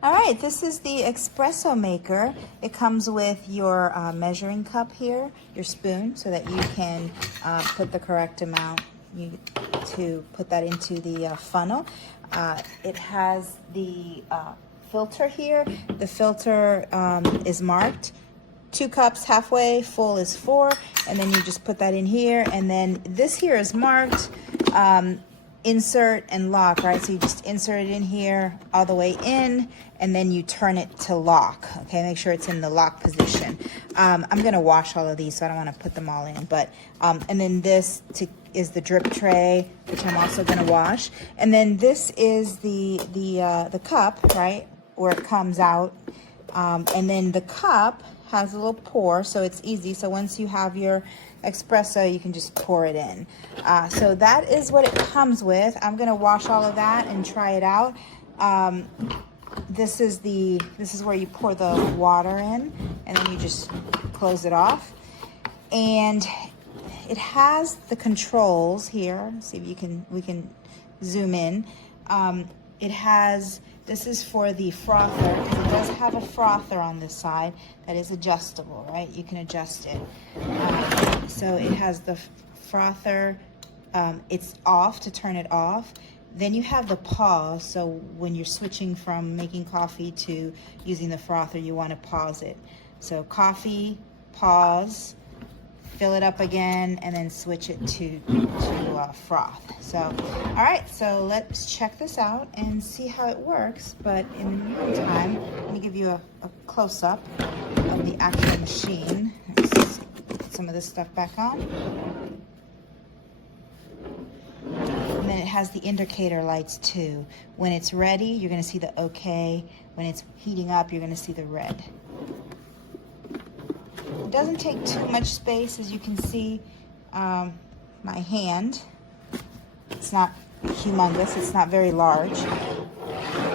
All right, this is the espresso maker. It comes with your measuring cup here, your spoon, so that you can put the correct amount to put that into the funnel. It has the filter here. The filter is marked 2 cups halfway full is 4, and then you just put that in here, and then this here is marked insert and lock, right? So you just insert it in here all the way in, and then you turn it to lock. Okay, make sure it's in the lock position. I'm gonna wash all of these, so I don't want to put them all in, but and then this is the drip tray, which I'm also gonna wash, and then this is the cup, right, where it comes out, and then the cup has a little pour, so it's easy. So once you have your espresso, you can just pour it in. So that is what it comes with. I'm gonna wash all of that and try it out. This is where you pour the water in, and then you just close it off. And it has the controls here. See if we can zoom in. This is for the frother, because it does have a frother on this side that is adjustable, right? You can adjust it. So it has the frother, it's off to turn it off. Then you have the pause, so when you're switching from making coffee to using the frother, you want to pause it. So coffee, pause, fill it up again, and then switch it to froth. So, all right, so let's check this out and see how it works. But in the meantime, let me give you a close-up of the actual machine. Let's put some of this stuff back on. And then it has the indicator lights too. When it's ready, you're gonna see the okay. When it's heating up, you're gonna see the red. It doesn't take too much space, as you can see. My hand, it's not humongous, it's not very large,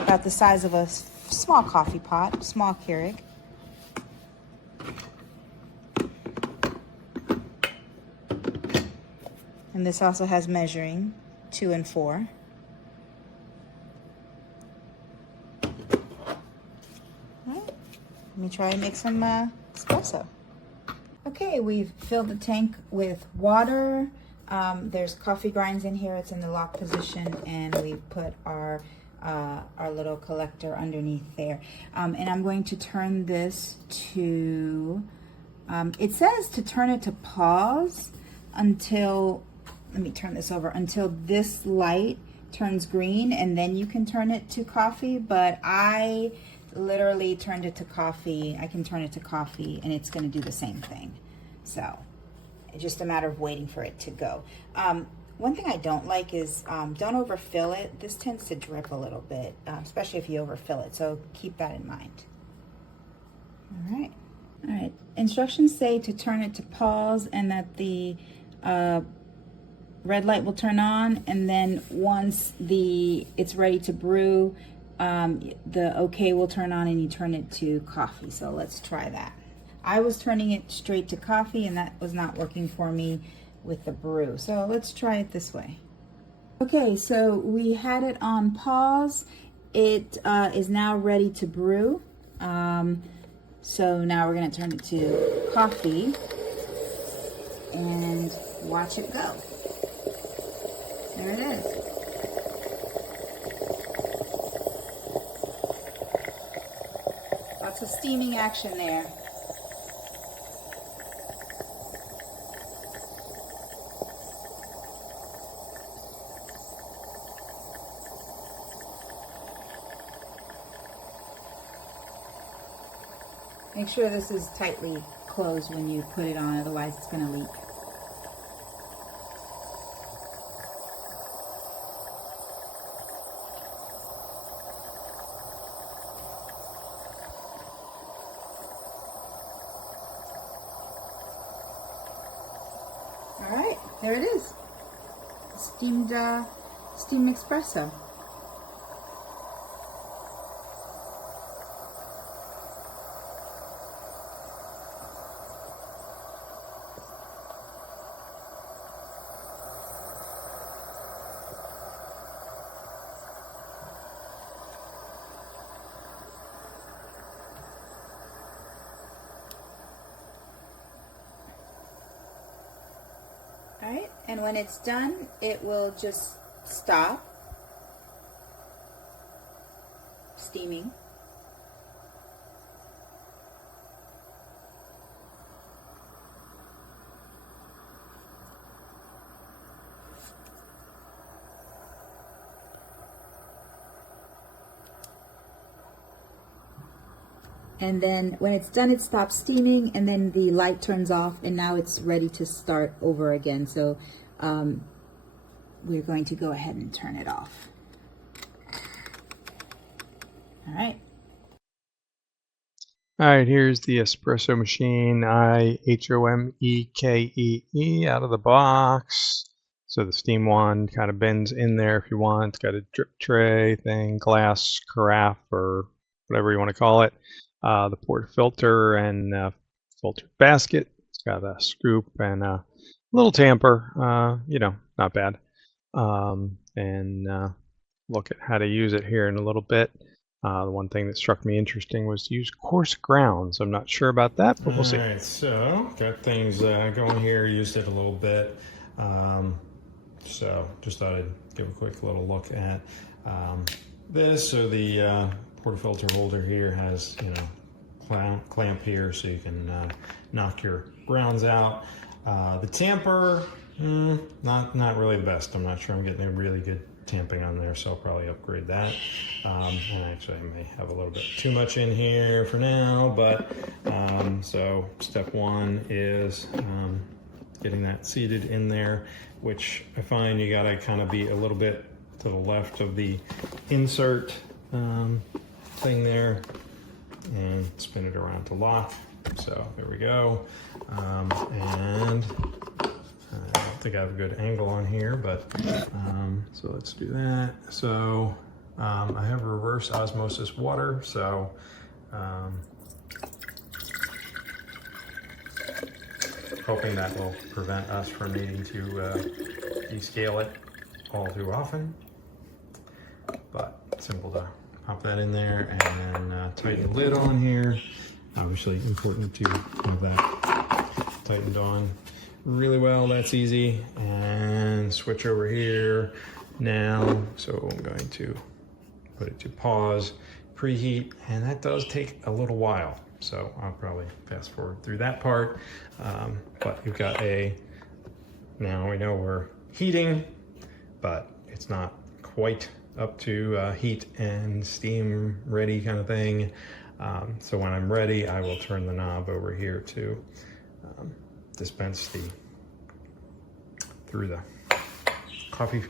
about the size of a small coffee pot, small Keurig. And this also has measuring 2 and 4. All right, let me try and make some espresso. Okay, we've filled the tank with water. There's coffee grinds in here. It's in the lock position, and we put our little collector underneath there. And I'm going to turn this to, it says to turn it to pause until, let me turn this over, until this light turns green, and then you can turn it to coffee. But I literally turned it to coffee. I can turn it to coffee, and it's going to do the same thing. So it's just a matter of waiting for it to go. One thing I don't like is don't overfill it. This tends to drip a little bit, especially if you overfill it. So keep that in mind. All right. All right. Instructions say to turn it to pause, and that the red light will turn on, and then once it's ready to brew, the okay will turn on, and you turn it to coffee. So let's try that. I was turning it straight to coffee, and that was not working for me with the brew. So let's try it this way. Okay, so we had it on pause. It is now ready to brew. So now we're gonna turn it to coffee and watch it go. There it is. Lots of steaming action there. Make sure this is tightly closed when you put it on, otherwise it's going to leak. All right, there it is. Steamed espresso. And when it's done, it will just stop steaming. And then when it's done, it stops steaming, and then the light turns off, and now it's ready to start over again. So we're going to go ahead and turn it off. All right. All right, here's the espresso machine, Ihomekee out of the box. So the steam wand kind of bends in there if you want. It's got a drip tray thing, glass carafe, or whatever you want to call it. The portafilter and filter basket. It's got a scoop and a little tamper, you know, not bad. Look at how to use it here in a little bit. The one thing that struck me interesting was to use coarse grounds. I'm not sure about that, but we'll see. All right, so got things going here. Used it a little bit. So just thought I'd give a quick little look at this. So the portafilter holder here has, you know, clamp here so you can knock your grounds out. The tamper, not really the best. I'm not sure I'm getting a really good tamping on there, so I'll probably upgrade that. And actually I may have a little bit too much in here for now, but so step one is getting that seated in there, which I find you gotta kind of be a little bit to the left of the insert thing there and spin it around to lock. So there we go. And I don't think I have a good angle on here, but so let's do that. So I have reverse osmosis water, so hoping that will prevent us from needing to descale it all too often. But simple to pop that in there and then tighten the lid on here. Obviously important to have that tightened on really well. That's easy. And switch over here now. So I'm going to put it to pause, preheat, and that does take a little while. So I'll probably fast forward through that part. But you've got now we know we're heating, but it's not quite up to heat and steam ready kind of thing. So when I'm ready, I will turn the knob over here to dispense through the coffee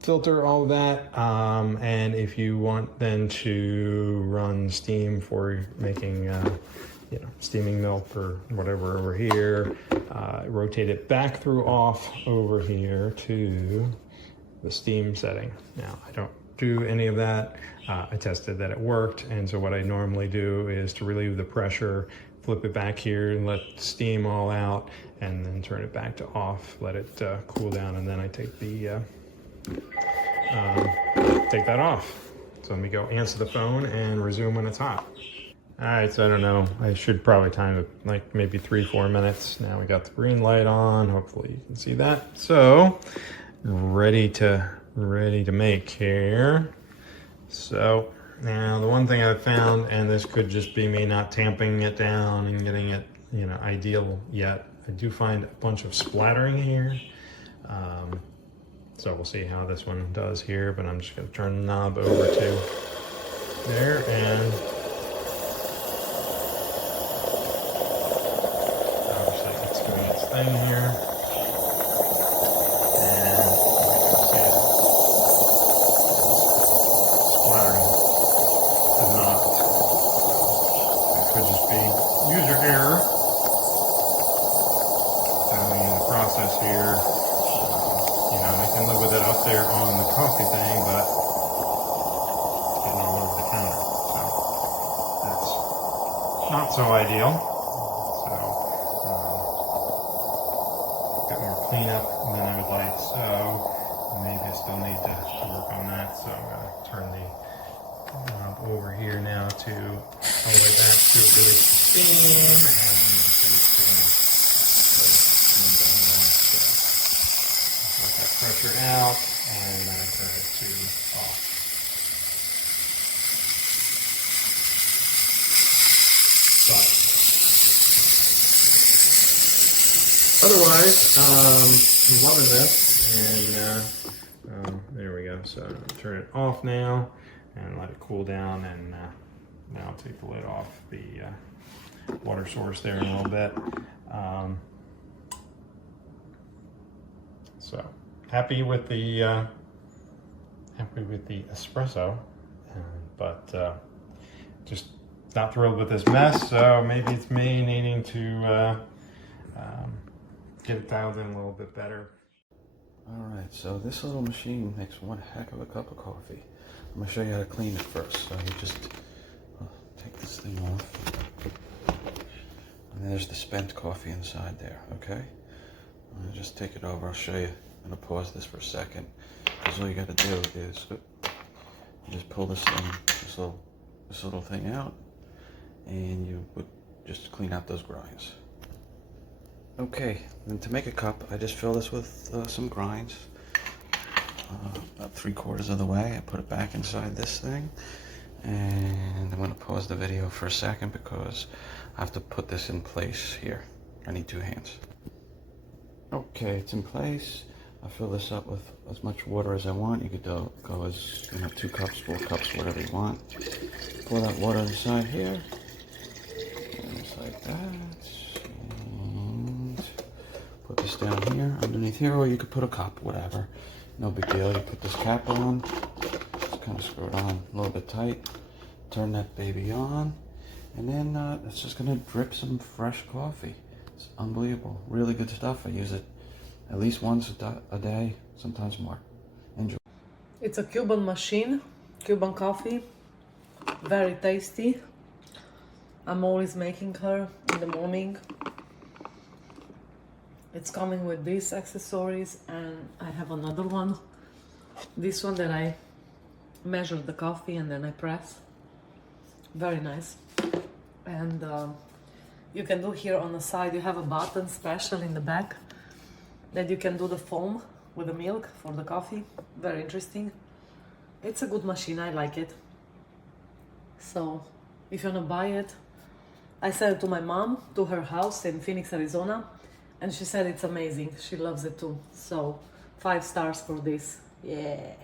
filter, all of that. And if you want then to run steam for making, you know, steaming milk or whatever over here, rotate it back through off over here to the steam setting. Now, I don't do any of that. I tested that it worked, and so what I normally do is to relieve the pressure, flip it back here and let steam all out, and then turn it back to off, let it cool down, and then I take the take that off. So let me go answer the phone and resume when it's hot. All right, so I don't know, I should probably time it like maybe 3-4 minutes. Now we got the green light on, hopefully you can see that. So ready to make here. So now the one thing I've found, and this could just be me not tamping it down and getting it, you know, ideal yet, I do find a bunch of splattering here. So we'll see how this one does here, but I'm just going to turn the knob over to there, and obviously it's doing its thing here. And you can see it splattering is not. So it could just be user error. Following in the process here. You know, I can live with it up there on the coffee thing, but it's getting all over the counter. So that's not so ideal. So a bit more cleanup than I would like. So maybe I still need to work on that. So I'm going to turn the knob over here now to all the way back to release the steam, and see it's doing steam down there. So mixture out, and then I turn it to off. But otherwise, I'm loving this, and there we go. So turn it off now and let it cool down, and now I'll take the lid off the water source there in a little bit. So happy with the espresso, but just not thrilled with this mess. So maybe it's me needing to get it dialed in a little bit better. All right, so this little machine makes one heck of a cup of coffee. I'm gonna show you how to clean it first. So you just take this thing off, and there's the spent coffee inside there. Okay, I'm gonna just take it over. I'll show you. I'm gonna pause this for a second, because all you got to do is you just pull this little thing out, and you would just clean out those grinds. Okay, and to make a cup, I just fill this with some grinds. About 3/4 of the way. I put it back inside this thing, and I'm going to pause the video for a second because I have to put this in place here. I need 2 hands. Okay, it's in place. I fill this up with as much water as I want. You could go as 2 cups, 4 cups, whatever you want. Pour that water inside here, and just like that. And put this down here, underneath here, or you could put a cup, whatever. No big deal. You put this cap on, just kind of screw it on a little bit tight. Turn that baby on, and then it's just gonna drip some fresh coffee. It's unbelievable, really good stuff. I use it at least once a day, sometimes more. Enjoy. It's a Cuban machine, Cuban coffee, very tasty. I'm always making her in the morning. It's coming with these accessories, and I have another one. This one that I measure the coffee and then I press. Very nice. And you can do here on the side, you have a button special in the back that you can do the foam with the milk for the coffee. Very interesting. It's a good machine, I like it. So if you wanna buy it, I sent it to my mom, to her house in Phoenix, Arizona, and she said it's amazing. She loves it too. So 5 stars for this. Yeah.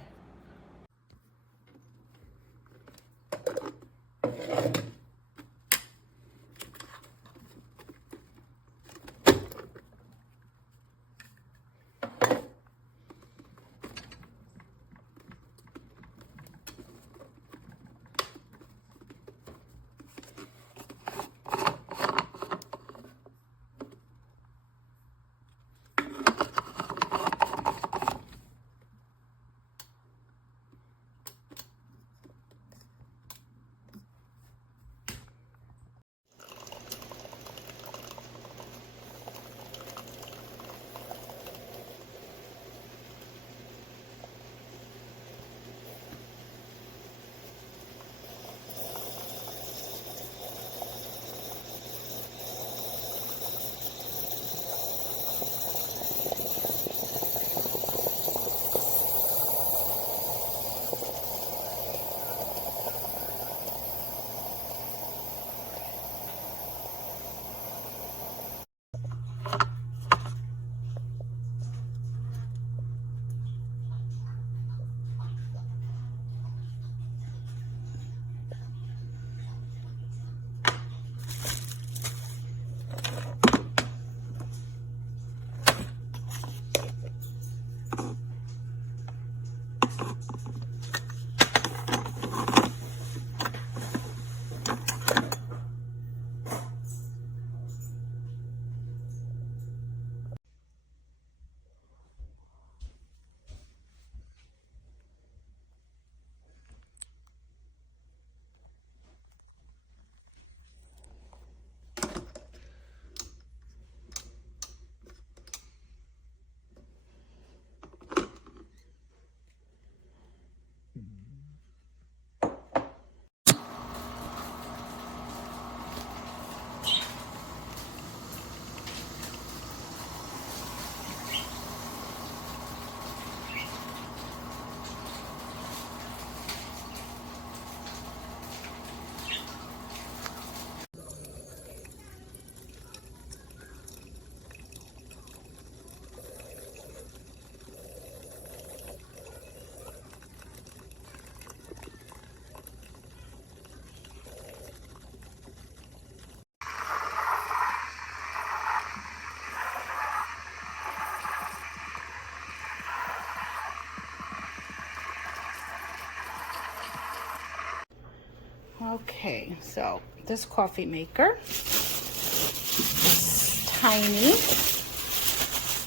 Okay, so this coffee maker is tiny,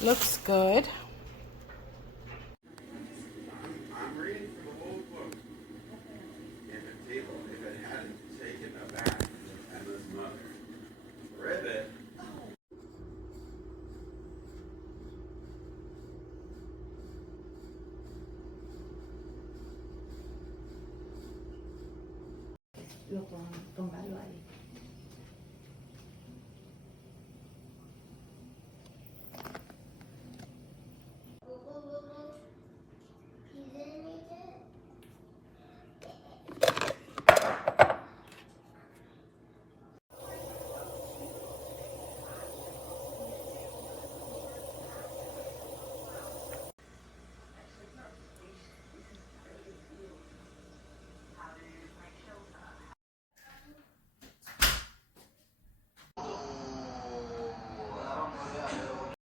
looks good. I'm reading from the whole book. If it hadn't taken a bath from Emma's mother, ribbit. Lo pongo ahí.